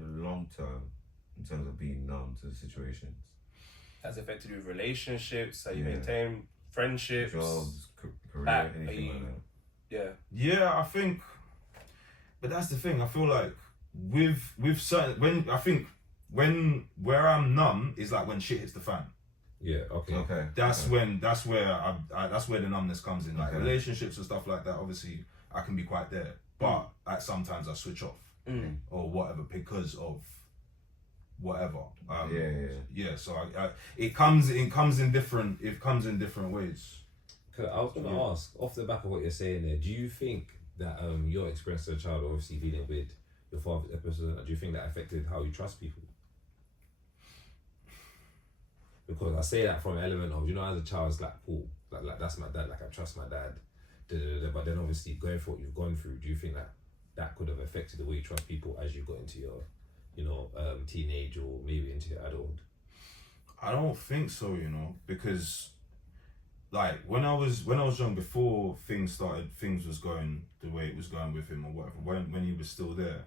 in the long term, in terms of being numb to the situations? Has it affected you with relationships? How you maintain friendships? Jobs, career, anything like that? Yeah. Yeah, I think, but that's the thing. I feel like with certain where I'm numb is like when shit hits the fan. Yeah. Okay. That's where the numbness comes in. Like relationships and stuff like that. Obviously, I can be quite there, but like sometimes I switch off or whatever because of whatever. So it comes in different ways. I was going to ask, off the back of what you're saying there, do you think that your experience as a child, obviously dealing with your father's episode, do you think that affected how you trust people? Because I say that from an element of, as a child, it's like, cool, like that's my dad, like I trust my dad, but then obviously going through what you've gone through, do you think that could have affected the way you trust people as you got into your, teenage or maybe into your adulthood? I don't think so, because like when I was young, before things was going the way it was going with him or whatever, when he was still there,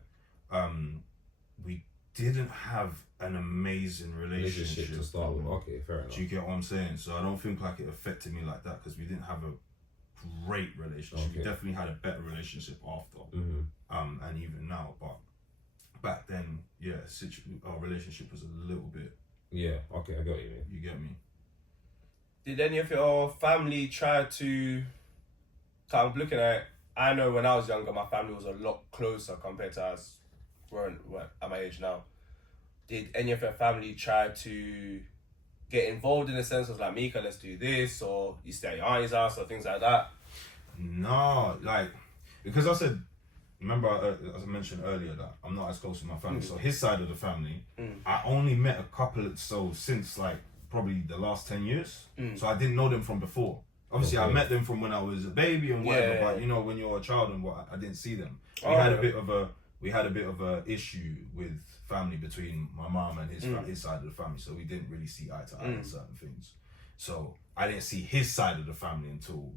we didn't have an amazing relationship to start with. Okay, fair enough. Do you get what I'm saying? So I don't think like it affected me like that because we didn't have a great relationship. We definitely had a better relationship after, and even now. But back then, our relationship was a little bit. Yeah. Okay, I got you. Man. You get me? Did any of your family try to? I'm looking at. I know when I was younger, my family was a lot closer compared to us. At my age now. Did any of your family try to get involved in the sense of like, Micah, let's do this, or you stay at your auntie's house or things like that? No, like, because I said, remember as I mentioned earlier that I'm not as close with my family. So his side of the family, I only met a couple since like probably the last 10 years. So I didn't know them from before. Obviously I met them from when I was a baby and whatever, but when you're a child and what, I didn't see them. We had a bit of a issue with family between my mom and his side of the family, so we didn't really see eye to eye on certain things. So I didn't see his side of the family until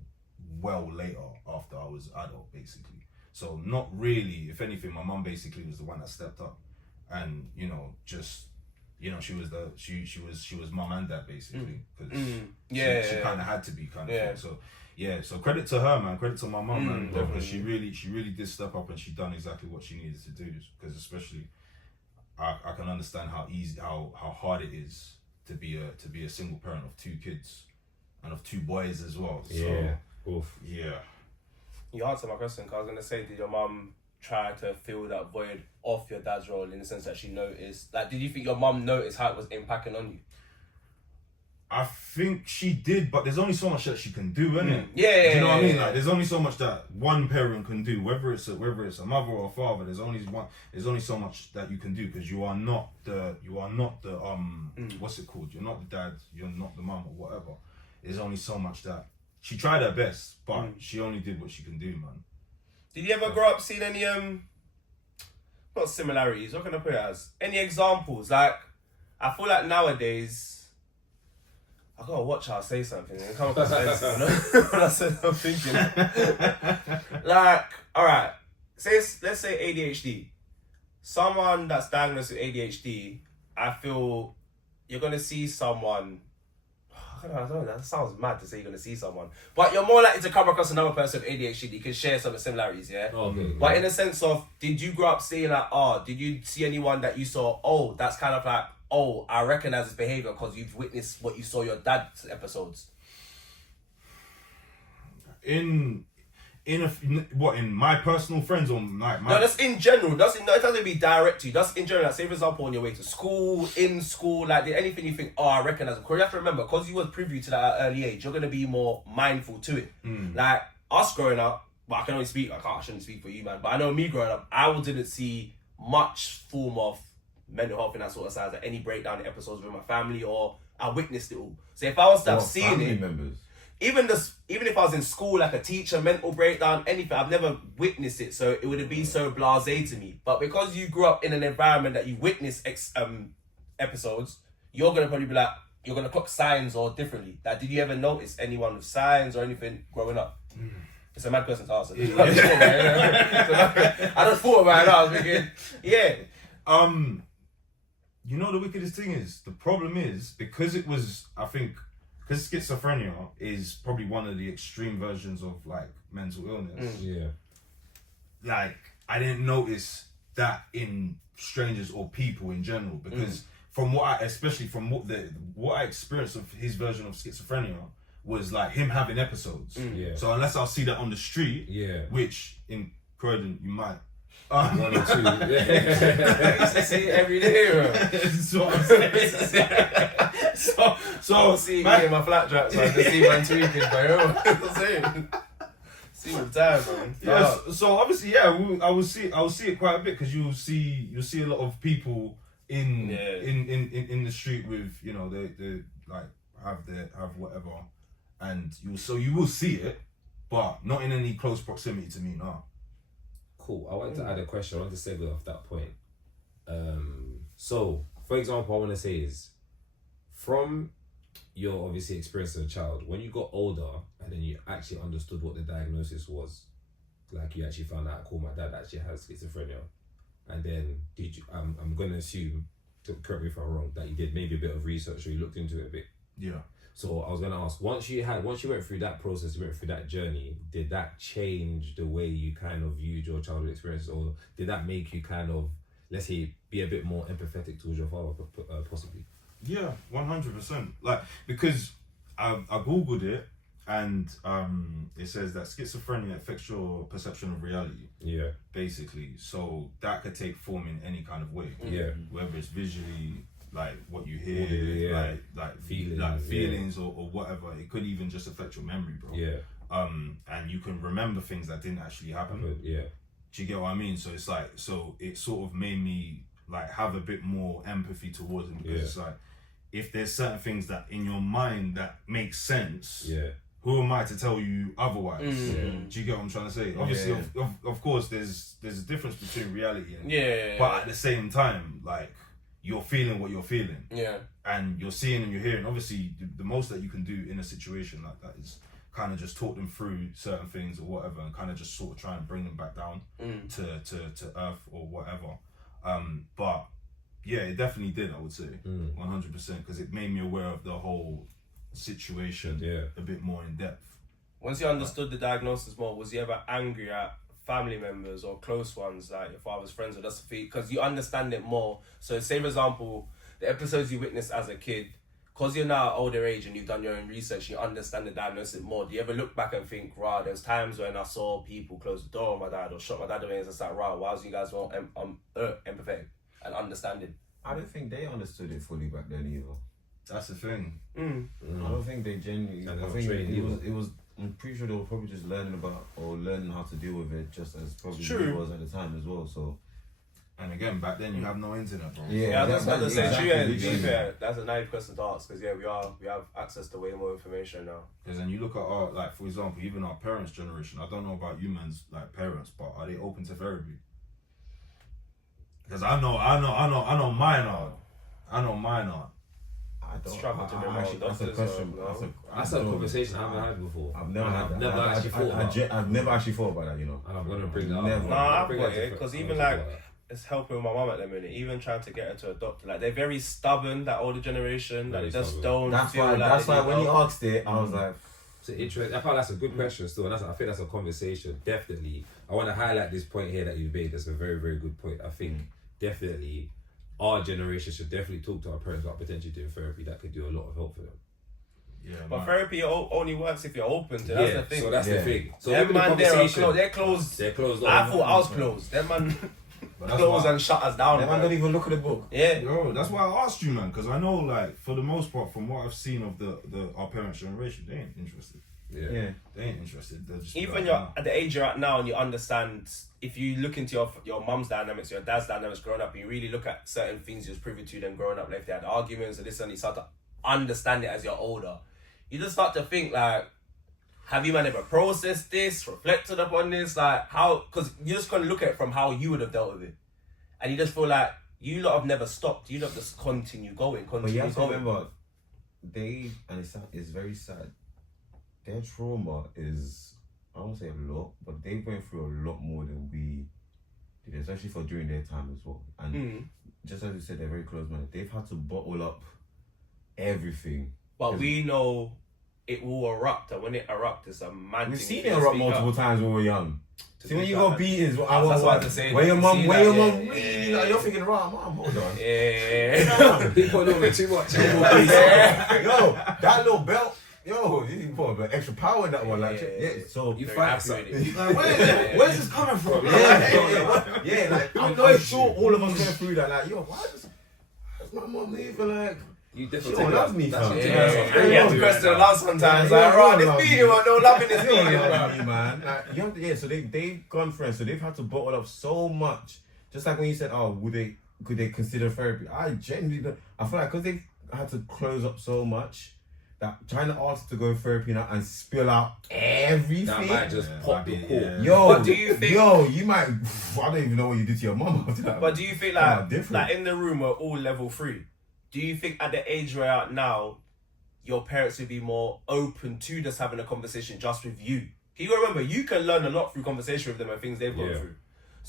well later, after I was adult, basically. So not really. If anything, my mom basically was the one that stepped up, and she was mom and dad basically, because she kind of had to be kind of thing. So. Yeah, so credit to her, man. Credit to my mum, man, because she really did step up and she done exactly what she needed to do. Because especially, I can understand how hard it is to be a single parent of 2 kids and of 2 boys as well. So, yeah. You answered my question, because I was gonna say, did your mum try to fill that void off your dad's role in the sense that she noticed? Like, did you think your mum noticed how it was impacting on you? I think she did, but there's only so much that she can do, innit? Yeah. Do you know what I mean? Like, there's only so much that one parent can do, whether it's a mother or a father. There's only so much that you can do, because you are not the what's it called? You're not the dad. You're not the mum or whatever. There's only so much that she tried her best, but she only did what she can do, man. Did you ever grow up seeing any not similarities? What can I put it as? Any examples? Like, I feel like nowadays, I gotta watch how I say something and come across offensive, when I said I'm thinking. Like, alright, let's say ADHD. Someone that's diagnosed with ADHD, I feel you're gonna see someone. I don't know, that sounds mad to say you're gonna see someone. But you're more likely to come across another person with ADHD that you can share some similarities, yeah? Okay. But in the sense of, did you grow up seeing like, did you see anyone that you saw, that's kind of like, I recognize his behavior because you've witnessed what you saw your dad's episodes? In my personal friends or like my... No, that's in general. It doesn't be direct to you. That's in general. Like, say for example, on your way to school, in school, like anything you think, I recognize him. Because you have to remember, because you were privy to that at an early age, you're gonna be more mindful to it. Like us growing up, I shouldn't speak for you, man. But I know me growing up, I didn't see much form of mental health in that sort of size, like any breakdown episodes with my family, or I witnessed it all. So if I was to have seen it, members. even if I was in school, like a teacher, mental breakdown, anything, I've never witnessed it, so it would have been so blasé to me. But because you grew up in an environment that you witness episodes, you're gonna probably be like, you're gonna clock signs or differently. Like, did you ever notice anyone with signs or anything growing up? It's a mad question to answer. I just thought about it. I was thinking, You know the wickedest thing is, the problem is, because it was, I think, because schizophrenia is probably one of the extreme versions of like mental illness. Yeah. Like, I didn't notice that in strangers or people in general, because from what I experienced of his version of schizophrenia was like him having episodes. Yeah. So unless I'll see that on the street, which in Croydon you might. 1 or 2. I used to see it every day, bro. That's what I'm saying. So see me in my flat trap, so I can see man tweaking, bro. That's what I'm saying. See all the time, man. Yeah, so obviously, I will see it quite a bit, because you'll see a lot of people in the street with, you know, they like have whatever, and you will see it, but not in any close proximity to me, no. Cool. I wanted to add a question. I wanted to segue off that point. So, for example, I want to say is, from your obviously experience as a child, when you got older and then you actually understood what the diagnosis was, like you actually found out, cool, my dad actually has schizophrenia, and then did you? I'm going to assume, to correct me if I'm wrong, that you did maybe a bit of research or you looked into it a bit. Yeah. So I was going to ask, once you went through that process, you went through that journey, did that change the way you kind of viewed your childhood experiences, or did that make you kind of, let's say, be a bit more empathetic towards your father, possibly? Yeah, 100%. Like, because I googled it, and it says that schizophrenia affects your perception of reality. Yeah. Basically, so that could take form in any kind of way. Yeah. Whether it's visually, like what you hear, like feelings, or whatever. It could even just affect your memory, bro. Yeah. And you can remember things that didn't actually happen. Yeah. Do you get what I mean? So it's like, so it sort of made me like have a bit more empathy towards him, because it's like, if there's certain things that in your mind that make sense, who am I to tell you otherwise? Do you get what I'm trying to say? Obviously, of course, there's a difference between reality and but at the same time, like, you're feeling what you're feeling, and you're seeing and you're hearing. Obviously, the most that you can do in a situation like that is kind of just talk them through certain things or whatever, and kind of just sort of try and bring them back down to earth or whatever. But yeah, it definitely did, I would say, 100%, because it made me aware of the whole situation a bit more in depth. Once you understood the diagnosis more, was you ever angry at family members or close ones, like your father's friends, or just because you understand it more? So say, for example, the episodes you witnessed as a kid, because you're now at older age and you've done your own research, you understand the diagnosis more. Do you ever look back and think, rah, there's times when I saw people close the door on my dad or shut my dad away, and it's like, rah, why was you guys more empathetic and understanding? I don't think they understood it fully back then either. That's the thing. I don't think they genuinely. I think it was. I'm pretty sure they were probably just learning about or learning how to deal with it, just as probably he was at the time as well. So, and again, back then you have no internet, bro. Yeah, that's what I'm saying. That's a naive question to ask, because we have access to way more information now. Because then you look at our, like, for example, even our parents' generation. I don't know about you man's like parents, but are they open to therapy? Because I know mine are. I don't struggle to remember. That's a question. That's a conversation I haven't had before. I've never actually thought about that, you know. And I'm gonna bring that up. Never. Nah, I've got it, because even like, it's helping with my mum at the minute. Even trying to get her to a doctor, like, they're very stubborn. That older generation, like, they just don't. That's why when you asked it, I was like, it's interesting. I thought that's a good question still, and I think that's a conversation. Definitely, I want to highlight this point here that you made. That's a very, very good point. I think definitely our generation should definitely talk to our parents about potentially doing therapy. That could do a lot of help for them. Yeah, but therapy only works if you're open to. That's the thing. So that's the thing. So them man, they're closed. They're closed. I thought I was closed. Them man close and shut us down. Them man don't even look at the book. Yeah, yo, that's why I asked you, man, because I know, like, for the most part, from what I've seen of our parents' generation, they ain't interested. Yeah. They ain't interested. They're just even you're at the age you're at now, and you understand, if you look into your mum's dynamics, your dad's dynamics growing up, and you really look at certain things you was privy to them growing up, like if they had arguments or this, and you start to understand it as you're older, you just start to think, like, have you man ever processed this, reflected upon this, like, how? Because you're just gonna look at it from how you would have dealt with it, and you just feel like you lot have never stopped. You lot just continue going. But you have to remember, it's very sad. Their trauma is, I won't say a lot, but they went through a lot more than we especially for during their time as well. And just as you said, they're very close-minded. They've had to bottle up everything. But we know it will erupt, and when it erupts, it's a man. We've seen it erupt multiple times when we were young. See, when you got beatings, that's what I say. Where your mum really, like, you're thinking, right, mum, hold on. Yeah. People don't know too much. Yo, that little belt, yo, you need to put an extra power in that one. Like, so You fight something. like, where's this coming from? Like, I'm sure all of us going through that. Like, yo, why is my mum even like? You She definitely don't love me, fam. You have to question the love sometimes. Like, right, this beating, no love in this beating, me, man. Like, you have to, so they've gone friends, so they've had to bottle up so much. Just like when you said, oh, could they consider therapy? I genuinely don't. I feel like because they've had to close up so much, that trying to ask to go therapy now and spill out everything. That might just pop the cork. Yo, but do you think? You might. I don't even know what you did to your mum after that. But do you think like in the room we're all level 3? Do you think at the age we're at now, your parents would be more open to just having a conversation just with you? You gotta remember, you can learn a lot through conversation with them and things they've gone through.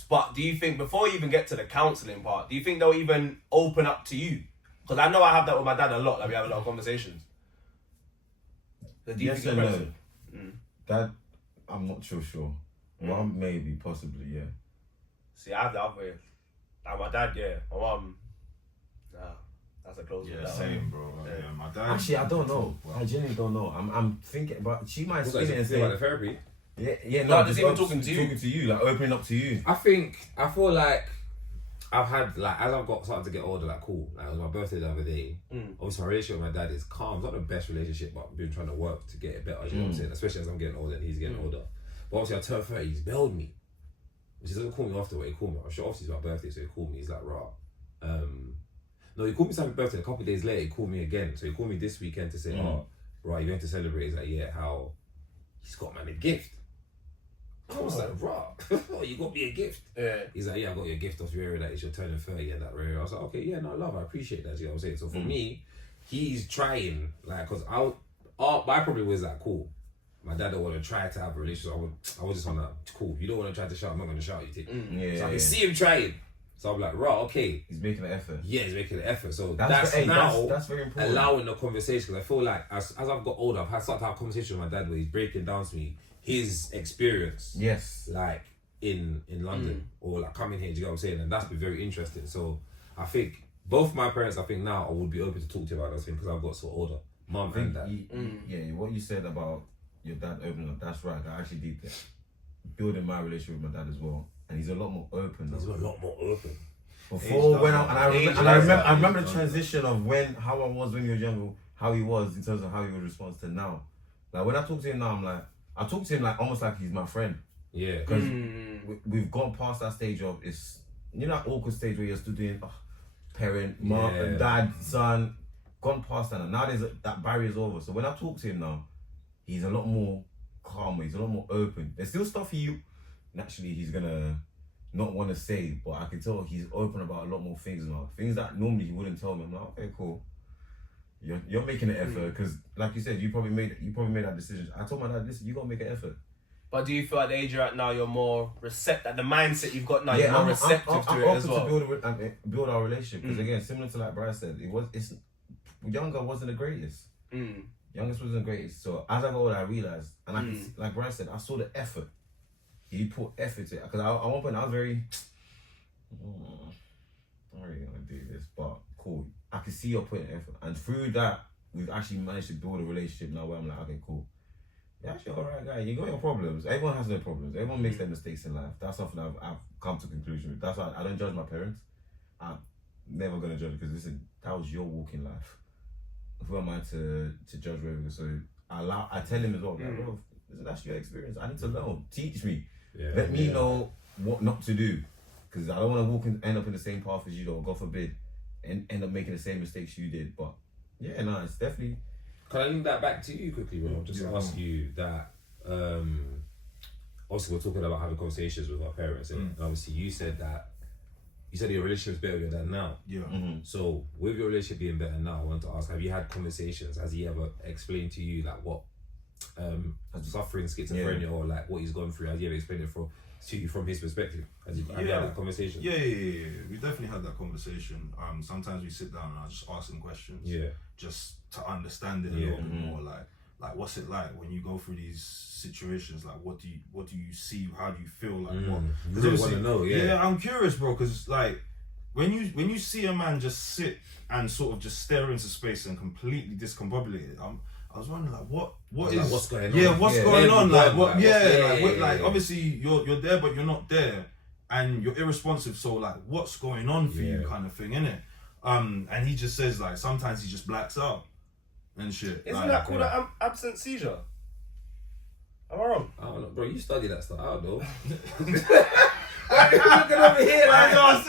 But do you think before you even get to the counselling part, do you think they'll even open up to you? Because I know I have that with my dad a lot. Like we have a lot of conversations. So do you think your parents Dad, I'm not sure. Mum, maybe, possibly, yeah. See, I have the other way. Like my dad, yeah. My mum, nah. That's a close one. Yeah, same, bro. Yeah, my dad. Actually, I don't know. I genuinely don't know. I'm thinking, but she might spin it and say about the therapy. Yeah, no, just even talking to you, like opening up to you. I feel like I've had, like, as I've started to get older, like, cool. Like, it was my birthday the other day. Obviously, my relationship with my dad is calm. It's not the best relationship, but I've been trying to work to get it better, you know what I'm saying? Especially as I'm getting older and he's getting older. But obviously, I turned 30, he's bailed me. He doesn't call me after what he called me. I'm sure obviously it's my birthday, so he called me. He's like, rah. No, he called me happy birthday. A couple of days later, he called me again. So he called me this weekend to say, oh, right, you're going to celebrate. He's like, yeah, how? He's got man a gift. I was like, rah, you got me a gift. Yeah. He's like, yeah, I got you a gift off Rary that you're turning 30 and that Rary. I was like, okay, yeah, no, love, I appreciate that, you know what I'm saying? So for me, he's trying, like, because my problem was like, cool, my dad don't want to try to have a relationship. I was just on that, cool, you don't want to try to shout, I'm not going to shout you, so I can see him trying. So I'm like, right, okay. He's making an effort. Yeah, he's making an effort. So that's very important. Allowing the conversation. Because I feel like as I've got older, I've started to have conversations with my dad where he's breaking down to me his experience. Yes. Like in London or like coming here, do you know what I'm saying? And that's been very interesting. So I think both my parents, now I would be open to talk to you about those things because I've got so older. Mum and dad. Yeah, what you said about your dad opening up, that's right. I actually did that. Building my relationship with my dad as well. And he's a lot more open now. He's a lot more open. Before I remember the transition of how I was when he was younger, how he was in terms of how he would respond to now. Like when I talk to him now, I talk to him like almost like he's my friend. Yeah. Because we've gone past that stage of that awkward stage where you're still doing parent, mom, and dad, son. Gone past that now. That barrier's over. So when I talk to him now, he's a lot more calmer. He's a lot more open. There's still stuff naturally he's gonna not want to say, but I can tell he's open about a lot more things now. Things that normally he wouldn't tell me. I'm like, okay, cool. You're making an effort because, like you said, you probably made that decision. I told my dad, listen, you gotta make an effort. But do you feel at the age you're at now, you're more receptive? The mindset you've got now, you're more receptive to it as well. I'm open to build our relationship because again, similar to like Bryce said, younger wasn't the greatest. Youngest wasn't the greatest. So as I got older, I realized, and like Bryce said, I saw the effort. He put effort to it because at one point I was very, I'm really gonna do this, but cool. I can see you're putting effort, and through that, we've actually managed to build a relationship now where I'm like, okay, cool. You're actually alright guy. You got your problems. Everyone has their problems. Everyone makes their mistakes in life. That's something I've come to conclusion with. That's why I don't judge my parents. I'm never gonna judge because listen, that was your walk in life. Who am I to judge whether? So I tell him as well, like, bro, listen, that's your experience. I need to learn. Teach me. Let me know what not to do, because I don't want to end up in the same path as you, or God forbid, and end up making the same mistakes you did. But yeah, no, it's definitely. Can I link that back to you quickly, bro? Just ask you that. Obviously, we're talking about having conversations with our parents, and obviously, you said your relationship's better with your dad now. Yeah. So, with your relationship being better now, I want to ask: have you had conversations? Has he ever explained to you like what? Suffering schizophrenia or like what he's gone through? Has he ever explained it to you from his perspective? Have you had that conversation? Yeah. We definitely had that conversation. Sometimes we sit down and I just ask him questions. Yeah. Just to understand it a little bit more. Like what's it like when you go through these situations? Like what do you see? How do you feel? Like what? You really want to know, Yeah, I'm curious, bro, because like when you see a man just sit and sort of just stare into space and completely discombobulated, I was wondering like what is like, what's going on? Yeah, what's going on? Like what? Like obviously you're there, but you're not there, and you're irresponsive. So like, what's going on for you, kind of thing, innit? And he just says like sometimes he just blacks out and shit. Isn't that called an absent seizure? Am I wrong? I don't know, bro. You study that stuff. I don't know. Why are you looking over here like I'm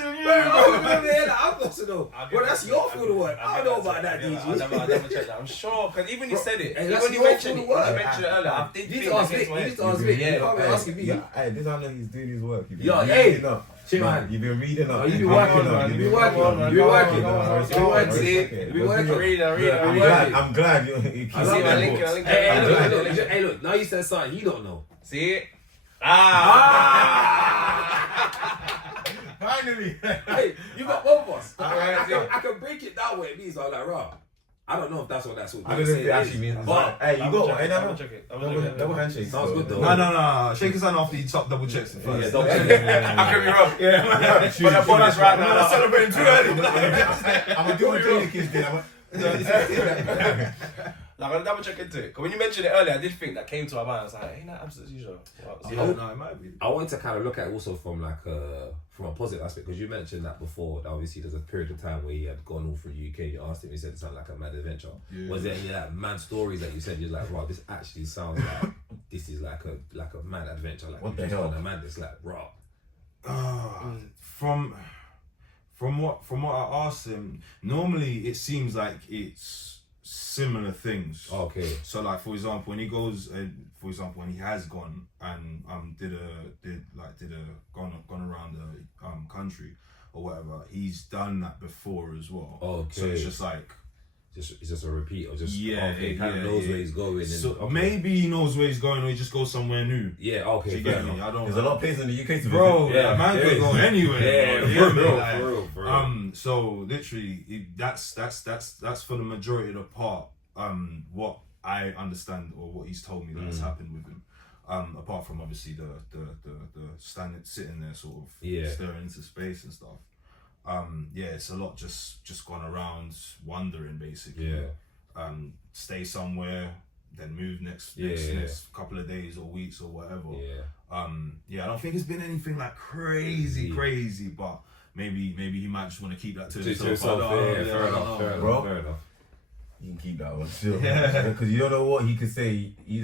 supposed to know. Well, that's your field of work. I don't know about that, DG. I'll never check that. I'm sure, because even you said it. Hey, Even you mentioned it earlier. I did you need to ask me. You need to ask me. You can't be asking me. Hey, this is how he's doing his work. You've been reading up. You've been working on. You've been working. I'm glad you keep seeing my link. Hey, look. Now you said something you don't know. See it? Finally. Hey, you got both of us. I can break it that way. It means I'm like, raw. I don't know if that's what that's what. I don't know if it actually means. But hey, you got one. Double check it. Double handshake. Sounds good though. No. Shake his hand after you double checks it first. Yeah, double check. I could be wrong. Yeah. But the bonus right now. I'm celebrating too early. I'm gonna do it to kids then. Like, I'm gonna double check into it. Because when you mentioned it earlier, I did think that came to my mind. I was like, ain't that absolute usual? No, it might be. I wanted to kind of look at it also from like from a positive aspect, because you mentioned that before. That obviously, there's a period of time where he had gone all through UK. You asked him, he said it sounded like a mad adventure. Yeah. Was there any like mad stories that you said you're like, wow, this actually sounds like this is like a mad adventure? Like what the hell? A madness, like raw. From what I asked him, normally it seems like it's similar things. Okay. So like for example, when he goes, when he has gone and gone around the country or whatever, he's done that before as well. Okay. So it's just like. It's just a repeat of just he kind of knows where he's going. So maybe he knows where he's going, or he just goes somewhere new. Yeah, okay. You get me? I don't. There's a lot of places in the UK to visit. Bro, that man could go anywhere. For real. So literally, that's for the majority of the part. What I understand or what he's told me that has happened with him. Apart from obviously the sitting there sort of staring into space and stuff. It's a lot just gone around wandering basically. Yeah. Stay somewhere, then move next couple of days or weeks or whatever. I don't think it's been anything like crazy, but maybe he might just want to keep that to himself. Fair enough. You can keep that one still. Because you don't know what he could say. You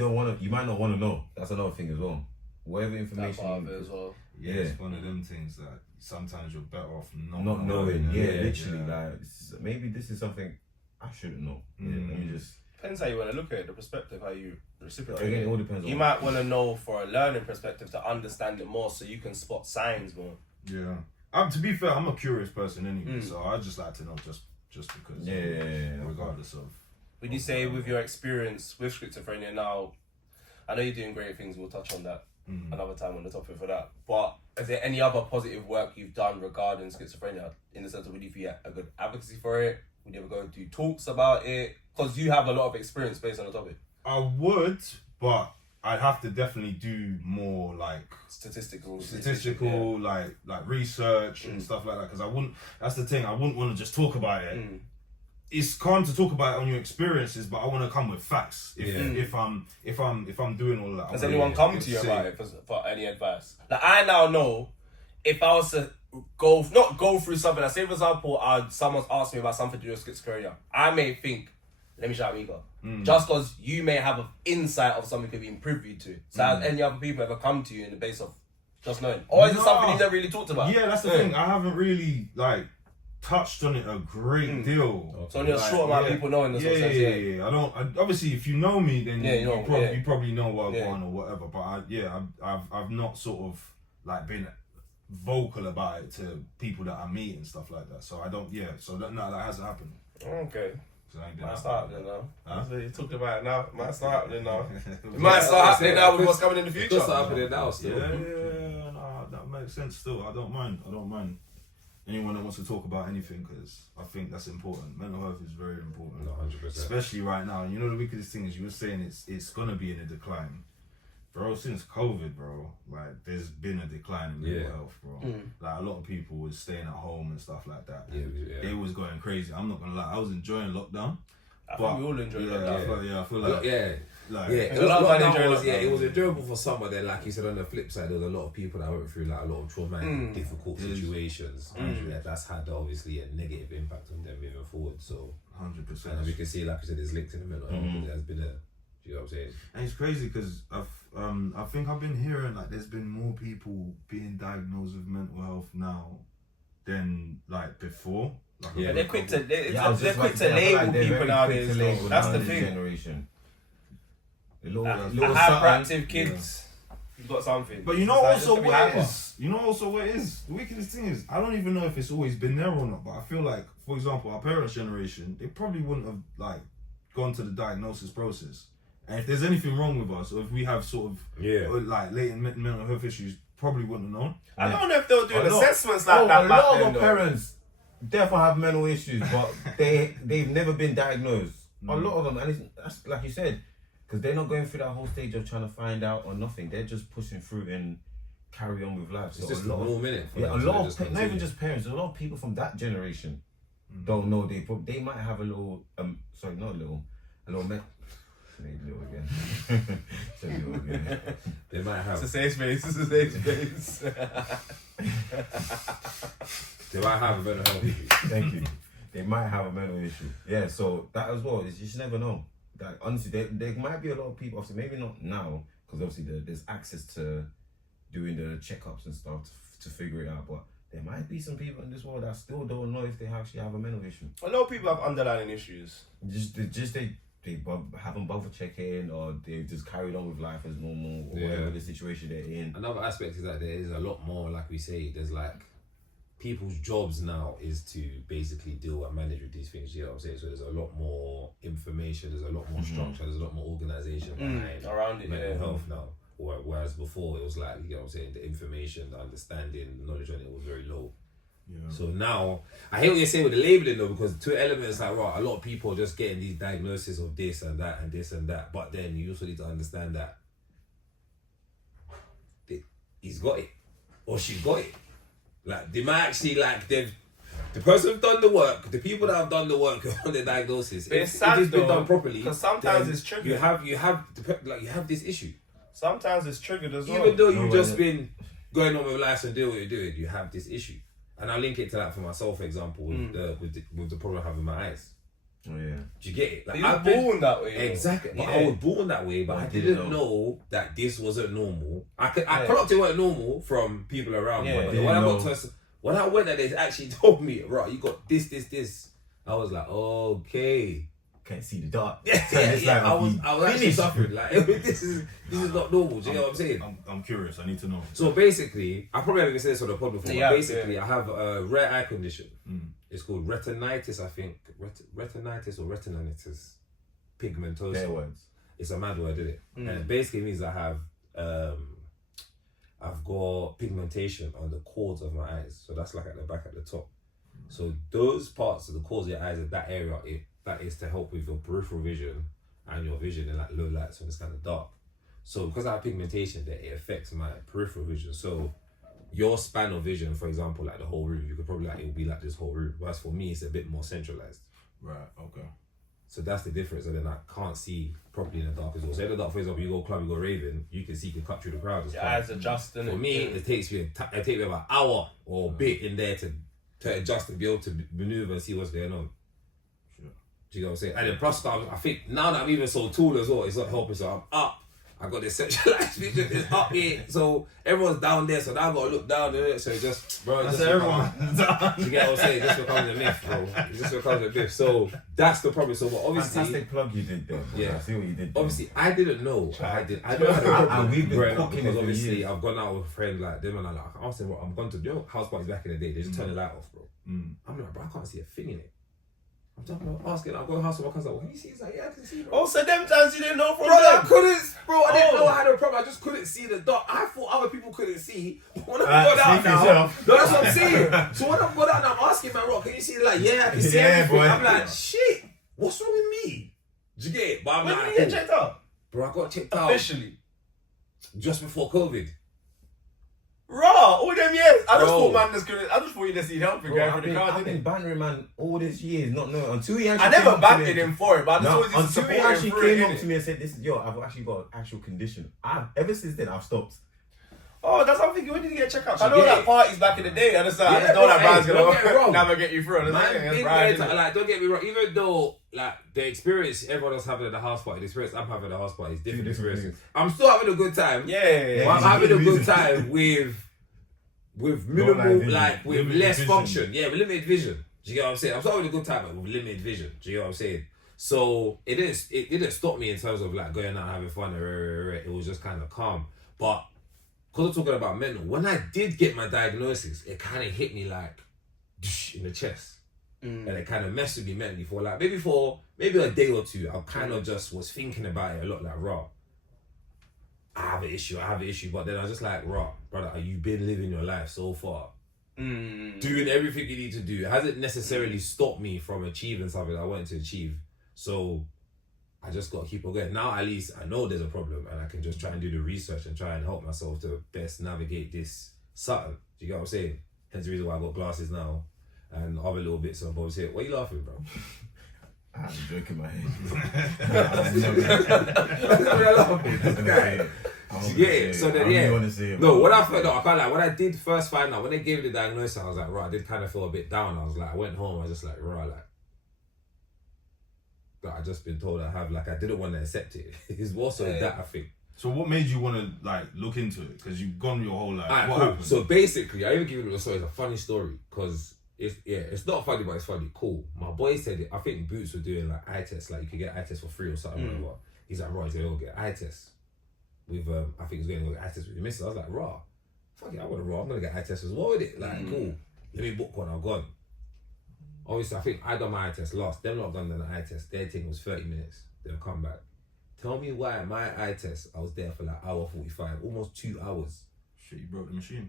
might not want to know. That's another thing as well. Whatever information as well. Yeah, it's one of them things that sometimes you're better off not knowing. Literally. Like, maybe this is something I shouldn't know. Let me just. Depends how you want to look at it, the perspective, how you reciprocate. Again, it all depends. You might want to know for a learning perspective to understand it more, so you can spot signs more. Yeah. To be fair, I'm a curious person anyway, so I just like to know just because. Regardless of. Would you say with your experience with schizophrenia now, I know you're doing great things. We'll touch on that another time on the topic for that. But is there any other positive work you've done regarding schizophrenia, in the sense of would you feel a good advocacy for it? Would you ever go and do talks about it? Because you have a lot of experience based on the topic. I would, but I'd have to definitely do more like statistical like research and stuff like that. Because I wouldn't. That's the thing. I wouldn't want to just talk about it. It's calm to talk about it on your experiences, but I want to come with facts. If I'm doing all that. Has anyone come to you about it for any advice? Like, I now know if I was to not go through something. Like, say for example, someone's asked me about something to do with schizophrenia. I may think, let me shout Micah. Just because you may have an insight of something you've been privy to. So has any other people ever come to you in the base of just knowing? Or is it something you've never really talked about? Yeah, that's the thing. I haven't really touched on it a great deal. So only a short amount of people know in the sort of sense. Yeah. I don't. Obviously, if you know me, then you probably know what I'm on or whatever. But I've not sort of been vocal about it to people that I meet and stuff like that. So I don't. Yeah. So that hasn't happened. Okay. So might start happening now. Huh? So you talked about it now. It might start happening now. It might start happening now with what's coming in the future. It could start happening now still. Yeah. that makes sense. Still, I don't mind. Anyone that wants to talk about anything, because I think that's important. Mental health is very important. No, 100%. Especially right now. You know, the wickedest thing is you were saying it's gonna be in a decline. Bro, since COVID, bro, like there's been a decline in mental health, bro. Like a lot of people was staying at home and stuff like that. It was going crazy. I'm not gonna lie, I was enjoying lockdown. I think we all enjoyed lockdown. I feel like a lot of people was, it was enjoyable for some, but then like you said, on the flip side, there was a lot of people that went through like a lot of traumatic, difficult situations. And that's had obviously a negative impact on them moving forward. So 100%. And we can see, like you said, it's linked to the mental health. There has been a, you know what I'm saying? And it's crazy because I think I've been hearing like there's been more people being diagnosed with mental health now than like before. Like they're quick to label people nowadays. That's the thing. Generation. The hyperactive kids. You've got something. But you know also what it is. You know also what it is. The wickedest thing is, I don't even know if it's always been there or not. But I feel like, for example, our parents' generation, they probably wouldn't have like gone to the diagnosis process. And if there's anything wrong with us, or if we have sort of like latent mental health issues, probably wouldn't have known. I don't know if they'll do assessments like that. A lot of our parents definitely have mental issues, but they've never been diagnosed. A lot of them, and that's like you said, because they're not going through that whole stage of trying to find out or nothing. They're just pushing through and carry on with life. It's So just a lot a minute. a lot of not even just parents. A lot of people from that generation don't know. They might have a little a little little again. Little again. They might have. It's a safe space. It's a safe space. They might have a mental health issue. Thank you. They might have a mental issue. Yeah, so that as well. You just never know. Like honestly, there might be a lot of people. Obviously, maybe not now, because obviously there's access to doing the checkups and stuff to figure it out. But there might be some people in this world that still don't know if they actually have a mental issue. A lot of people have underlying issues. They haven't bothered checking, or they've just carried on with life as normal, or whatever the situation they're in. Another aspect is that there is a lot more, like we say, there's like people's jobs now is to basically deal and manage with these things, you know what I'm saying? So there's a lot more information, there's a lot more structure, there's a lot more organisation behind around it, mental health now. Whereas before it was like, you know what I'm saying, the information, the understanding, the knowledge on it was very low. Yeah. So now, I hear what you're saying with the labelling though, because two elements like, right, a lot of people are just getting these diagnoses of this and that and this and that, but then you also need to understand that he's got it or she's got it. Like they might actually the person who's done the work, the people that have done the work on the diagnosis, if it's been done properly, because sometimes it's triggered. You have this issue. Sometimes it's triggered as well. Even though you've just been going on with life and doing what you're doing, you have this issue. And I'll link it to that for myself, for example, with the problem I have with my eyes. Oh yeah. Do you get it? Like, you were born that way. Exactly. But I was born that way, but I didn't know that this wasn't normal. I clocked it wasn't normal from people around me. But when I went there, they actually told me, right, you got this. I was like, okay. Can't see the dark. I was actually suffering. Like this is not normal. Do you know what I'm saying? I'm curious. I need to know. So basically, I probably haven't said this on the pod before. But basically, I have a rare eye condition. It's called retinitis, I think. Retinitis or retinitis pigmentosa. Fair words. It's a mad word, isn't it? And it basically means I have I've got pigmentation on the cords of my eyes. So that's like at the back at the top. So those parts of the cords of your eyes, that area, that is to help with your peripheral vision and your vision in like low lights when it's kind of dark. So because I have pigmentation there, it affects my peripheral vision. So your span of vision, for example, like the whole room, you could probably it will be like this whole room. Whereas for me, it's a bit more centralized. Right, okay. So that's the difference. And then I can't see properly in the dark as well. So in the dark, for example, you go club, you go raving, you can see, you can cut through the crowd. Your eyes adjust. For me, it takes me about an hour or a bit in there to adjust and be able to maneuver and see what's going on. Do you know what I'm saying? And then plus, I think now that I'm even so tall as well, it's not helping. So I'm up. I got this centralized vision. It's up here. So everyone's down there. So now I've got to look down there. So it just, bro. That's everyone. Do you get what I'm saying? It just becomes a myth, bro. It just becomes a myth. So that's the problem. So obviously, fantastic plug you did there. Yeah, I see what you did there. Obviously, I didn't know. I know how to and we've been cooking because for obviously years. I've gone out with a friend like them, and I'm asking, I'm going to house parties back in the day. They just turn the light off, bro. I'm like, bro, I can't see a thing in it. I'm asking, I'm going to house with my cousin. Well, can you see? He's like, yeah, I can see, bro. Oh, so them times you didn't know from Bro, I them? couldn't, bro. I didn't know I had a problem. I just couldn't see the dot. I thought other people couldn't see. When I got out now, no, that's what I'm saying. So when I got out, I'm asking my rock, can you see? Like, yeah, I can see everything. Boy. I'm like, shit, what's wrong with me? Do you get it? But I'm When like, did you get checked out? bro, I got checked out Officially. just before COVID. Raw, all them years. I just Bro. thought man just couldn't. I just thought you just need help for going for the car, I've didn't been it? bantering man all this years, not knowing until he actually. I never came up to bantered me- him for it, but I just No, always used to until he support him actually through came it, up to innit? me and said, "This, yo, I've actually got an actual condition." Ever since then, I've stopped. Oh, that's what I'm thinking. When did you get checked out? You I know get that it? parties back in the day. I just know Yeah, that bro, band's hey, don't get me gonna wrong. navigate you through. Man, That's been right, there innit? to, like, don't get me wrong. Even though, like, the experience everyone else having at the house party, the experience I'm having at the house party is different Different experiences. I'm still having a good time. Yeah. But I'm it's having a good good reason. time with minimal, vision. like, with Limited less vision. function. Yeah, with limited vision. Do you get what I'm saying? I'm still having a good time, but with limited vision. Do you get what I'm saying? So it didn't stop me in terms of like going out and having fun. It was just kind of calm. But because I'm talking about mental, when I did get my diagnosis, it kind of hit me like in the chest. And it kind of messed with me mentally for like maybe a day or two. I kind of just was thinking about it a lot, like, raw. I have an issue, but then I was just like, raw, brother, you've been living your life so far, doing everything you need to do. It hasn't necessarily stopped me from achieving something I wanted to achieve. So I just got to keep on going. Now at least I know there's a problem and I can just try and do the research and try and help myself to best navigate this something. Do you get what I'm saying? Hence the reason why I got glasses now and other little bits of bobs here. What are you laughing, bro? I'm joking my head. Yeah, so then, yeah. No, what I found out, I can't lie, when I did first find out, when they gave me the diagnosis, I was like, right, I did kind of feel a bit down. I was like, I went home, I was just like, right, like I just been told I have, like, I didn't want to accept it. It's also that, I think. So what made you want to like look into it? Because you've gone your whole life. Alright, What cool. happened? So basically, I even give you the story. It's a funny story because it's not funny, but it's funny. Cool. My boy said it. I think Boots were doing like eye tests, like you could get eye tests for free or something. Whatever. He's like, raw, he's gonna go get eye tests with I think he's gonna go get eye tests with your missus. I was like, raw, fuck it, I want to raw. I'm gonna get eye tests as well with it. Like, cool. Let me book one. I've gone. Obviously, I think I done my eye test last. Them not done the eye test. Their thing was 30 minutes. They'll come back. Tell me why my eye test, I was there for like hour 45, almost 2 hours. Shit, you broke the machine.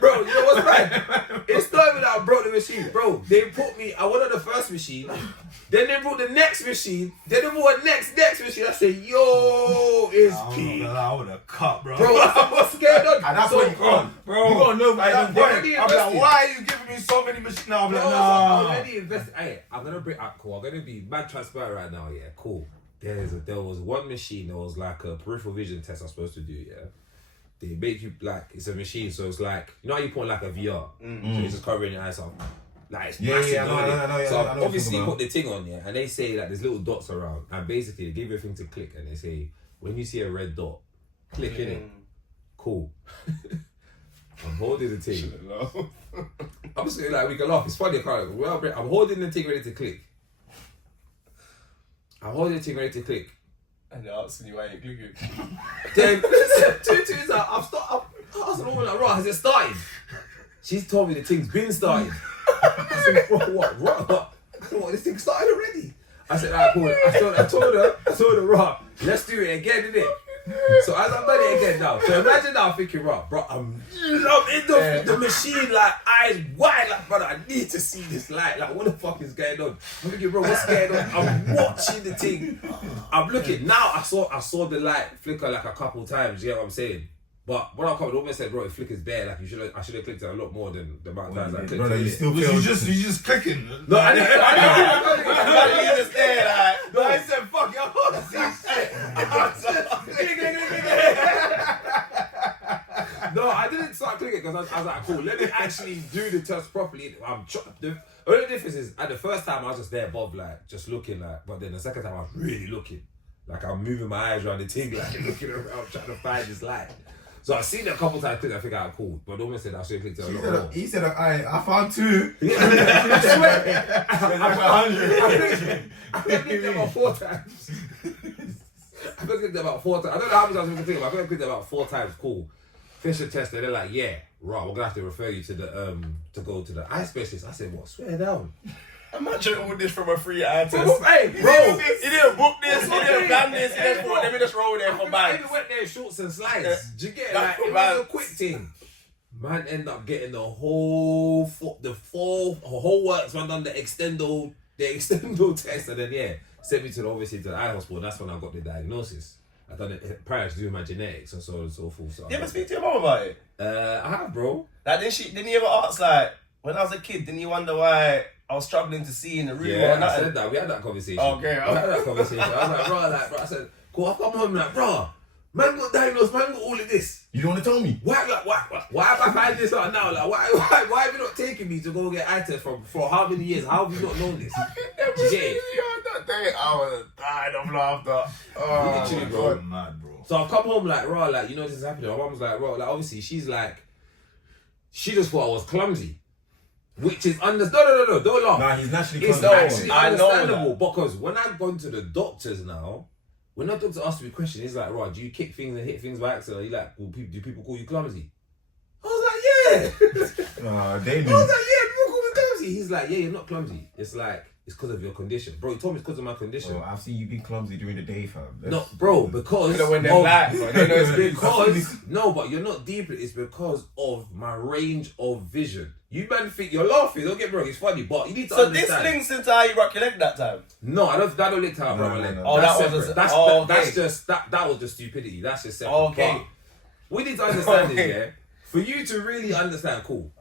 Bro, you know what's bad? It's not even that I broke the machine. Bro, they put me, I went on the first machine, then they brought the next machine, then they brought the next machine. I said, yo, it's peak. I would have cut, bro. Bro, I was scared of. And that's what you can't. Bro, You gotta know At that point, already I'm like, invested. why are you giving me so many machines? No, I'm Bro, like, I nah. already invested. Hey, I'm gonna bring up cool. I'm gonna be mad transparent right now. Yeah, cool. There was one machine that was like a peripheral vision test I'm supposed to do. Yeah, they make you like it's a machine, so it's like you know how you put like a VR, so it's just covering your eyes up. Like it's massive. I know, So I know what obviously you're put talking the thing on, yeah, and they say like there's little dots around, and basically they give you a thing to click, and they say when you see a red dot, click in it. Cool. I'm holding the thing. I'm just like, we can laugh. It's funny, I'm holding the thing ready to click. And they're asking you why you're clicking. Then two out. I was like, right, has it started? She's told me the thing's been started. I said, what? What? This thing started already? I said, alright, cool. I told her, right, let's do it again, innit? So as I've done it again now, so imagine now I'm thinking, right, bro, I'm in the machine, like, eyes wide, like, brother, I need to see this light, like, what the fuck is going on? I'm thinking, bro, what's going on? I'm watching the thing. I'm looking, now I saw the light flicker like a couple times, you get what I'm saying? But when I come, the woman said, bro, it flickers bare, like, I should have clicked it a lot more than the amount of times I clicked Brother, it. you still Was feel you just clicking? No, I didn't. You just there, like, No, I said, fuck it, I want to see shit. No, I didn't start clicking because I was like, cool, let me actually do the test properly. The only difference is, at the first time I was just there above, like, just looking, like, but then the second time I was really looking. Like, I'm moving my eyes around the thing, like, looking around, trying to find this light. So I've seen it a couple times, I think I cool. But the woman said I should have clicked it a lot more. He said, I found 2. I swear. I 100. I clicked it about 4 times. I don't know how much I was going to think, but I clicked it about 4 times, cool. special test, and they're like, yeah, right, we're gonna have to refer you to the to go to the eye specialist. I said, what? Swear down. Imagine all this from a free eye test. Hey, He bro. didn't book this, he didn't plan this, he didn't thought, let me just roll there for I bags. even went there in shorts and slides. Do you get it? That's Like, it bad. was a quick thing. Man end up getting the whole works. Man done the extendo test, and then sent me to the eye hospital. That's when I got the diagnosis. I done it prior to doing my genetics and so on and so forth. So You ever speak to your mum about it? I have, bro. Like, didn't you ever ask, like, when I was a kid, didn't you wonder why I was struggling to see in the room or Yeah, I nothing? said that. We had that conversation. Okay, we had that conversation. I was like, bro, I said, cool. I come home like, bro, man got diagnosed. Man got all of this. You don't want to tell me? Why have I found this out now? Like, why have you not taken me to go get eye test for how many years? How have you not known this? Do you get it? That day, I was dying of laughter. Oh, Literally, my bro. God. Mad, bro. So I've come home like, raw, like, you know this is happening. My mum's like, raw, like, obviously she's like, she just thought I was clumsy. Which is no, don't laugh. Nah, he's naturally It's clumsy. actually I know understandable because when I've gone to the doctors now, when the doctor asks me a question, he's like, right, do you kick things and hit things by accident? He's like, well, do people call you clumsy? I was like, yeah. Nah, they I do. was like, yeah, people call me clumsy. He's like, yeah, you're not clumsy. It's like, it's because of your condition. Bro, he told me it's because of my condition. Well, I've seen you be clumsy during the day, fam. No, bro, because When they're black, bro, they know it's because no, but you're not deep. It's because of my range of vision. You man think you're laughing. Don't get me wrong, it's funny, but you need to So understand. this links into how you rock your leg that time? No, I don't link to how I No, broke my no, leg. no. Oh, That's that was separate. a- That's okay. just that was just stupidity. That's just separate. Okay. But we need to understand Okay. this, yeah. For you to really understand, cool.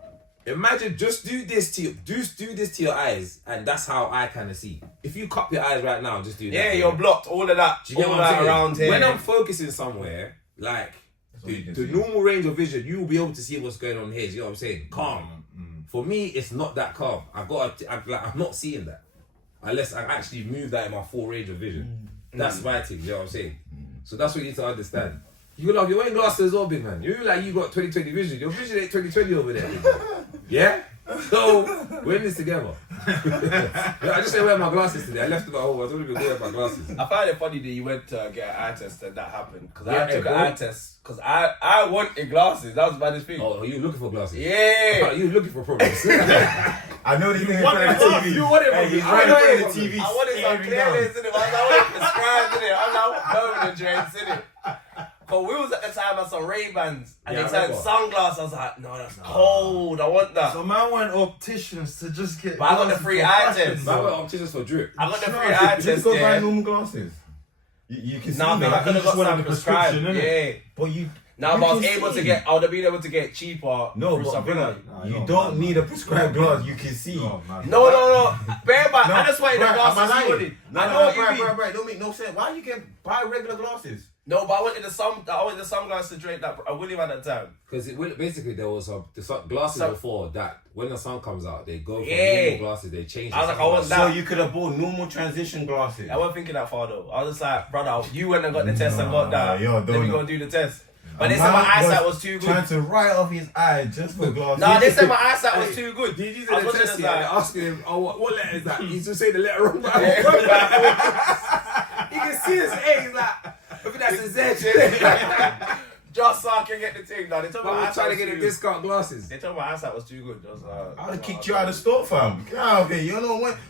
Imagine just do this to your eyes, and that's how I kind of see. If you cup your eyes right now, just do that. Yeah, you're blocked. All of that. Do you get all what I'm that saying? around here. When I'm focusing somewhere, like all you can the see. normal range of vision, you will be able to see what's going on here. Do you know what I'm saying? Calm. For me, it's not that calm. I'm not seeing that unless I actually move that in my full range of vision. That's my thing. You know what I'm saying? So that's what you need to understand. You're wearing glasses as well, big man. You look like you got 20/20 vision. Your vision ain't 20/20 over there, big man. Yeah? So, we're in this together. I just didn't wear my glasses today. I left them at home. I don't even wear my glasses. I find it funny that you went to get an eye test and that happened. Because Yeah, I took bro. an eye test. Because I wanted glasses. That was the baddest thing. Oh, are you looking for glasses? Yeah. You looking for problems? I know these things want on the it, TV. you want it, Hey, bro. he's I right know in it, front of the TV. I wanted some staring down. clearness in it. I wanted prescribed in it. I want permanent drinks in it. But we was at the time at some Ray-Bans and Yeah, they I said remember. sunglasses. I was like, no, that's cold. I want that. So man went opticians to just get. But I got the free eye test. I went opticians for drip. I got the No, free eye you just test go buy there. normal glasses. You can see Nah, them. I could have just got wanted some the prescription, prescribed. innit? Yeah. But you. Now, you but I was can able to see. get, I would have been able to get cheaper. No, through but something. brother, Nah, you you're don't mad, need man. a prescribed glass. You can see. Oh, man. No. Bear back. I just wanted the Right, am I glasses you lying? wanted. No, I know no, what you right, mean. right. Don't make no sense. Why you get buy regular glasses? No, but I wanted the sunglasses to drink that William at that time. Because basically there was glasses So- before that when the sun comes out they go from Yeah. normal glasses, they change. I was to like, I want sunglasses. that. So you could have bought normal transition glasses. I wasn't thinking that far though. I was just like, brother, you went and got the test and got that. you're Then we donut. gonna do the test. But A they said my man eyesight was too Trying good. to write off his eye just for glasses. Nah, they said my eyesight was too good. Did you I do was the watching test this here? They're like, asking him, oh, what letter is that? He's just saying the letter wrong. You can see his A. He's like, I think that's a Z. just so I can get the thing done. They told me my I'm eyesight trying to was get too the good. discount glasses. They told me my eyesight was too good. I was like, I would have kicked you out of the store, fam. Get out of here.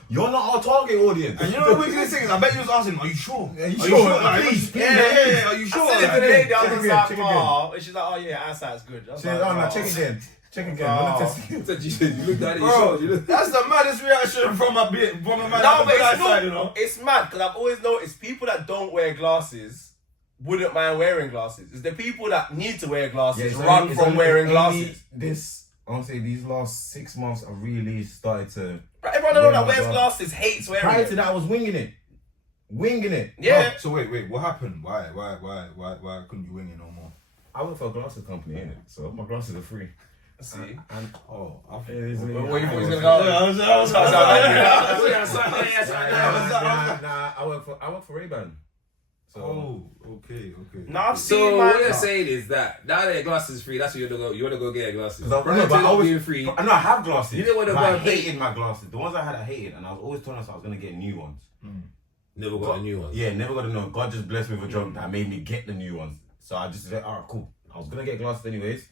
You're not our target audience. And you know the weirdest thing is, I bet you was asking, are you sure? Are you sure? Like, Please, yeah, are you I sure? said it to the Like, lady. I check was again, like, check again. oh, and she's like, oh yeah, eyesight's good. I was Say, like, oh, no, oh. check again. Check again. Oh. Run the test again. You looked at it, you Bro, showed, you looked. that's the maddest reaction from a man. No, on but the it's side, not. you know. It's mad because I've always noticed people that don't wear glasses wouldn't mind wearing glasses. It's the people that need to wear glasses it's run only- from it's wearing only glasses. I want to say these last 6 months, I really started to. Right, everyone I know that Wearing wears glasses hates wearing Prior it. to that, I was winging it. Yeah. Oh, so wait, what happened? Why couldn't you wing it no more? I work for a glasses company, innit? So my glasses are free. See? And Oh, I it is. Where you think he's gonna Nah, go? I was I work for Ray-Ban. So Oh, okay. Nah, I've So seen what you're man. saying is that now that your glasses free, that's what you want to go get your glasses. 'Cause I- Prior no, to but I not was- being free. I know I have glasses. You didn't want to but go I and pay. hated my glasses. The ones I had, I hated, and I was always telling myself I was gonna get new ones. Never got a new one. Yeah, never got to know. God just blessed me with a job that made me get the new ones. So I just said, alright, cool. I was gonna get glasses anyways.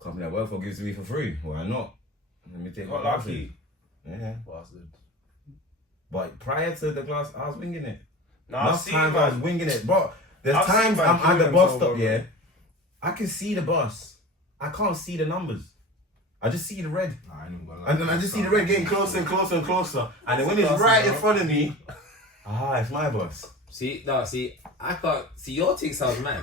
Company I work for gives me for free. Why not? Let me take my Got glasses. lucky. Yeah. Bastard. But prior to the glass, I was winging it. Nah, Last see, time I was man. winging it. But there's I've seen times man I'm at the doing bus so stop, well, yeah. bro. I can see the bus. I can't see the numbers. I just see the red. Nah, I ain't even gonna lie. And then I just see the red getting closer and closer and closer. And then when it's Glasses, right in bro. front of me, it's my bus. I can't see your thing sounds mad.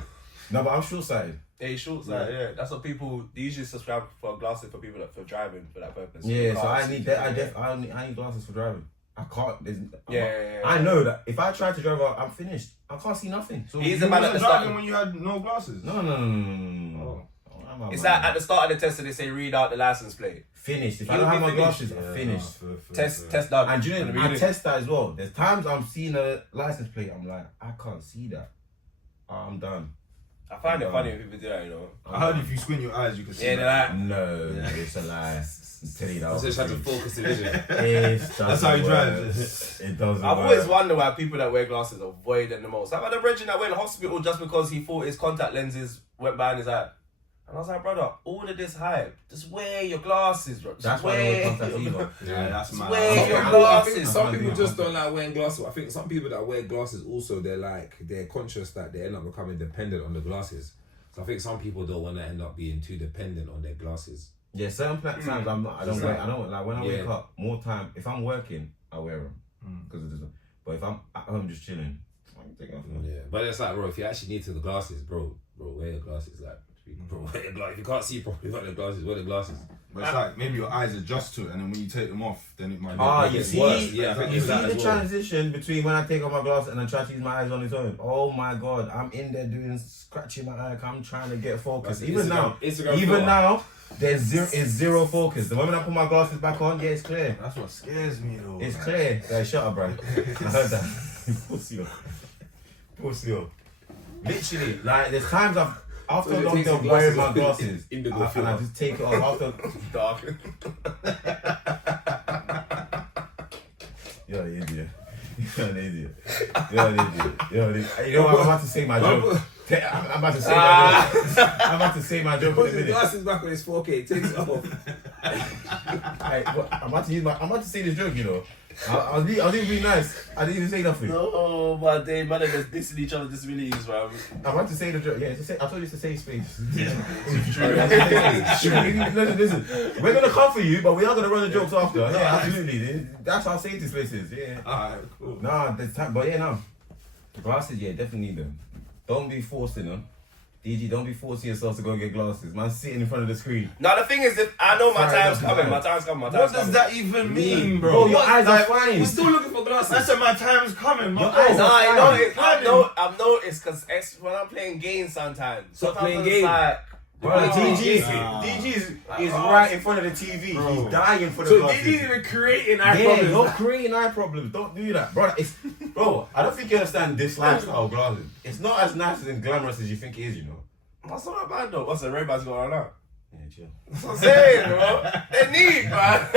No, but I'm short-sighted. Yeah, he's short sighted, yeah. That's what people, they usually subscribe for glasses for people that for driving for that purpose. Yeah, You so can't I see need through that. it. I need glasses for driving. I can't. Yeah. I know that if I try to drive out, I'm finished. I can't see nothing. So He's You the man at wasn't the driving start. when you had no glasses. No. It's like at the start of the test, they say read out the license plate. Finished. If I You'll don't be have my finished. glasses, I'm finished. Test done. And you In the know, I beginning. test that as well. There's times I'm seeing a license plate, I'm like, I can't see that. I'm done. I find it funny when people do that, you know. I heard if you squint your eyes, you can see. Yeah, that. they're like, No, it's a lie. I'm telling you that. I was just trying to focus the vision. That's how he drives. It doesn't I've work. always wondered why people that wear glasses avoid them the most. I've had a brethren that went to hospital just because he thought his contact lenses went behind his eye. And I was like, brother, all of this hype, just wear your glasses, bro. Just That's why I wear don't contact your- either. Yeah, that's mad. Wear That's your mad. glasses. I think I some can't people do just that. don't like wearing glasses. I think some people that wear glasses also they're conscious that they end up becoming dependent on the glasses. So I think some people don't want to end up being too dependent on their glasses. Yeah, certain times I'm not. I don't Just wear. like- I don't like when I Yeah. wake up. More time. If I'm working, I wear them because of this. But if I'm at home just chilling, I can take it off. Yeah, but it's like, bro, if you actually need to the glasses, bro, wear your glasses. Like, bro, wear your glasses. If you can't see properly, wear the glasses. Wear the glasses. But it's like maybe your eyes adjust to it, and then when you take them off, then it might. You It's see, worse. Yeah, I think you it's see that the as well. transition between when I take off my glasses and I try to use my eyes on its own. Oh my god, I'm in there doing scratching my eye. I'm trying to get focus. That's Even Instagram now, there's zero focus. The moment I put my glasses back on, yeah, it's clear. That's what scares me though. It's man. clear. Hey, shut up, bro. I heard that. Pussy up. Pussy up. Literally, like there's times after a it long takes day of the wearing glasses my off, glasses, indigo and I filter. just take it off after. Dark. You're an idiot. You're an idiot. You're an idiot. You're an idiot. You know what? I'm about to say my joke. I'm about to say my joke. I'm about to say my joke in a Put his minute. glasses back when it's 4K. Takes it off. Hey, I'm about to say this joke, you know. I was being really nice. I didn't even say nothing. No, but they man are just dissing each other's disabilities, man. I'm about to say the joke. Yeah, it's a I told you it's a safe space. Listen. We're gonna come for you, but we are gonna run the jokes after. Yeah, absolutely. That's how safe this place is. Yeah. Alright, cool. Nah, there's time, but yeah, no. Glasses, yeah, definitely need them. Don't be forcing them. DG, don't be forcing yourself to go get glasses. Man, sitting in front of the screen. Now the thing is, if I know my Sorry, time's that's coming, mad. my time's coming, my What time's does coming. that even mean, Bro, bro? your eyes are fine. We're still looking for glasses. I said my time's coming. Your My eyes Nah, are you fine. know it. I've noticed because when I'm playing games sometimes. Stop sometimes playing it's games. like, Bro, DG Nah. is right in front of the TV. Bro. He's dying for the So glasses. these even creating eye Yeah, problems. you're creating eye problems. Don't do that, bro. Bro. I don't think you understand this lifestyle of glasses. It's not as nice and glamorous as you think it is, you know. that's not that bad though. What's the Ray-Bans going on now? Yeah, chill. That's what I'm saying, bro. They're neat, man.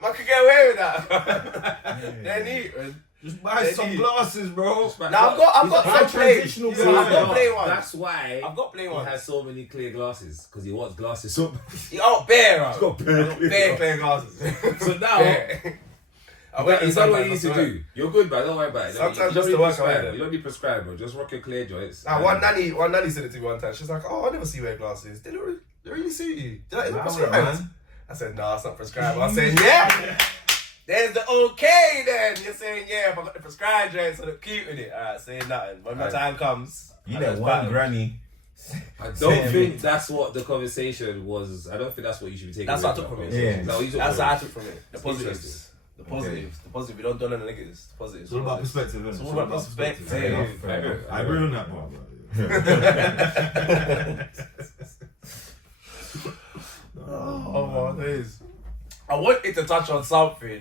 Man could get away with that. They're neat, man. Just buy They some need- glasses, bro. Now I've got Buy some plain. transitional I've glasses. got plain ones. That's why I've got plain he ones. has so many clear glasses because he wants glasses so Oh, bare, He's bro. got bare Bare clear glasses. So now Bare. I wear them is that what you sometimes, need to I swear. do? You're good, but don't worry about it. Sometimes you just don't to need work prescribe. away. You don't need prescribe, bro. Just rock your clear joints. Nah, one nanny said it to me one time. She's like, "Oh, I never see you wear glasses. They really suit you. Is it Nah, prescribed?" man. I said, "No, it's not prescribed." I said, "Yeah." There's the okay then. You're saying, "Yeah, if I got the prescribed joint, so look cute with it." Alright, saying nothing. When my time comes, You I let just one battle. granny. I don't Say think that's what the conversation was. I don't think that's what you should be taking. That's away what I took from it. Yeah. Is that what you took That's from what I it? took from it. The It's positives. interesting. The positives. The positive. We don't dwell on the negatives. The positives. It's all about perspective, isn't it? It's all about perspective. Fair enough, Yeah. fair enough. I agree on that part. Oh my days. I wanted to touch on something,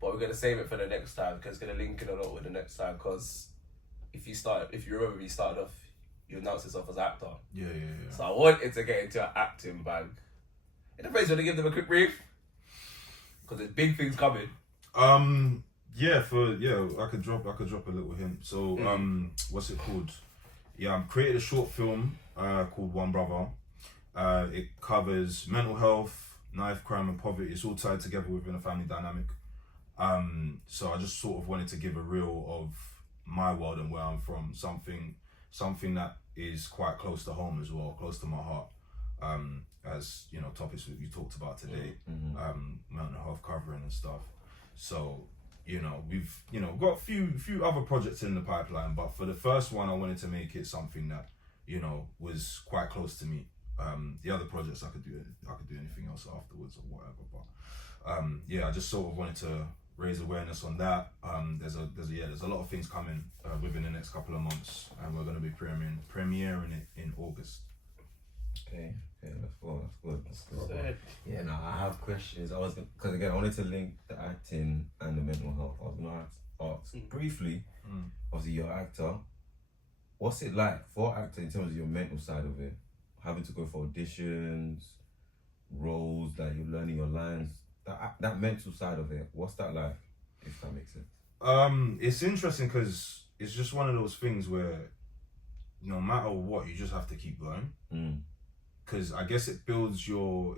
but we're gonna save it for the next time because it's gonna link in a lot with the next time. Because if you remember, you started off, you announced yourself as an actor. Yeah. So I wanted to get into an acting bag. In the place, want to give them a quick brief because there's big things coming. Yeah, I could drop a little hint. So, what's it called? I created a short film called One Brother. It covers mental health, knife crime and poverty. It's all tied together within a family dynamic. So I just sort of wanted to give a reel of my world and where I'm from, something that is quite close to home as well, close to my heart. As you know, topics that you talked about today, mental health covering and stuff. So, you know, we've got a few other projects in the pipeline, but for the first one, I wanted to make it something that, you know, was quite close to me. The other projects I could do anything else afterwards or whatever. But I just sort of wanted to raise awareness on that. There's a lot of things coming within the next couple of months, and we're going to be premiering it in August. Okay, that's good. Yeah, no, I have questions. Because again, I wanted to link the acting and the mental health. I was going to ask briefly, obviously you're an actor. What's it like for actor in terms of your mental side of it? Having to go for auditions, roles, like you're learning your lines. That mental side of it, what's that like, if that makes sense? It's interesting because it's just one of those things where no matter what, you just have to keep going. Because I guess it builds your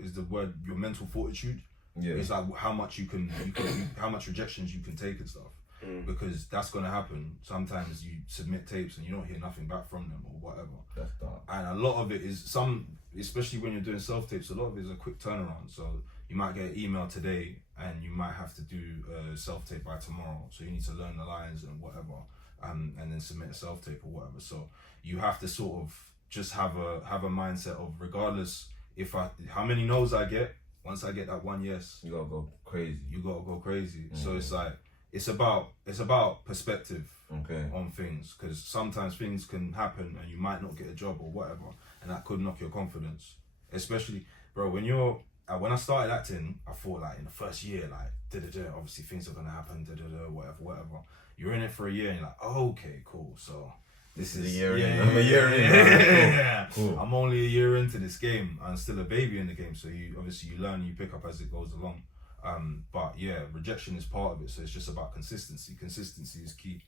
mental fortitude. Yeah. It's like how much how much rejections you can take and stuff. Because that's gonna happen. Sometimes you submit tapes and you don't hear nothing back from them or whatever. That's dark. And a lot of it is especially when you're doing self-tapes, a lot of it is a quick turnaround. So you might get an email today and you might have to do a self-tape by tomorrow. So you need to learn the lines and whatever, and then submit a self-tape or whatever. So you have to sort of just have a mindset of, regardless how many no's I get, once I get that one yes, you gotta go crazy. So it's like it's about perspective on things, because sometimes things can happen and you might not get a job or whatever, and that could knock your confidence. Especially, bro, when I started acting, I thought like in the first year, like obviously things are gonna happen, whatever. You're in it for a year and you're like, oh, okay, cool. So this is a year in. I'm a year in. Yeah. Cool. I'm only a year into this game. I'm still a baby in the game. So you learn, you pick up as it goes along. But yeah, rejection is part of it. So it's just about consistency. Consistency is key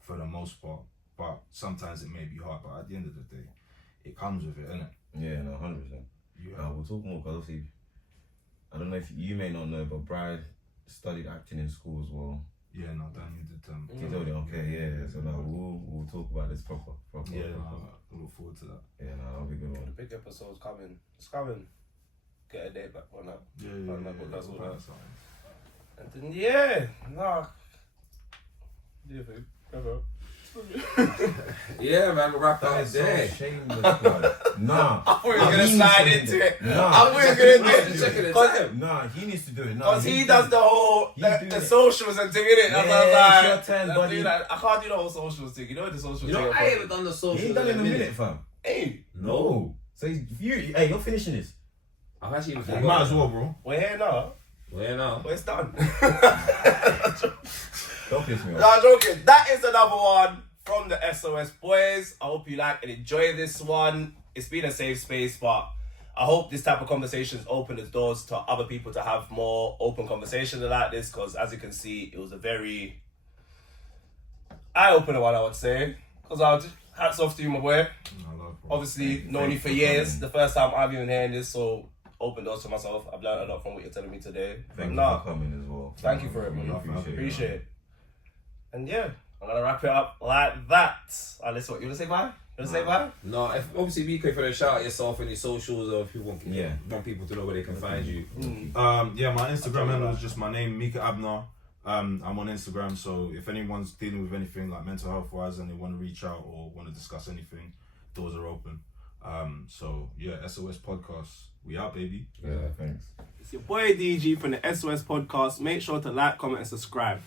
for the most part. But sometimes it may be hard. But at the end of the day, it comes with it, innit? Yeah, no, 100%. Yeah. We'll talk more, because obviously, I don't know if you may not know, but Brad studied acting in school as well. Yeah, no, Dan, you did. So now we'll talk about this proper. Yeah, I look forward to that. Yeah, no, that'll be a good one. The big episode's coming. It's coming. Get a date back on that. That's all that. And then do food. Yeah, man, we'll wrap that day. So shameless, man. Nah. I thought you were going to slide into it. Nah. I thought you were going to check it. Nah, he needs to do it. Because he does the whole the socials and thing, innit? Yeah, it's your turn, buddy. I can't do the whole socials thing. You know the socials thing? I haven't done the socials. You ain't done it in a minute, fam. Hey. No. So you're finishing this. I've actually even forgotten. Might as well, bro. We're here now. Well, it's done. Don't piss me off. No, I'm joking. That is another one from the SOS boys. I hope you like and enjoy this one. It's been a safe space, but I hope this type of conversations open the doors to other people to have more open conversations like this, because as you can see, it was a very eye-opener one, I would say. Because I just hats off to you, my boy. Obviously, known you for years. The first time I've even hearing this, so open doors to myself. I've learned a lot from what you're telling me today. Thank you for coming as well. Thank you for it, man. Appreciate it. And yeah, I'm gonna wrap it up like that. Listen, what you wanna say bye? No, obviously, Micah, if you want to shout out yourself and your socials, or if you want people to know where they can find you. My Instagram handle is just my name, Micah Abna. I'm on Instagram, so if anyone's dealing with anything like mental health wise and they want to reach out or want to discuss anything, doors are open. SOS Podcast. We out, baby. Yeah, thanks. It's your boy DG from the SOS Podcast. Make sure to like, comment, and subscribe.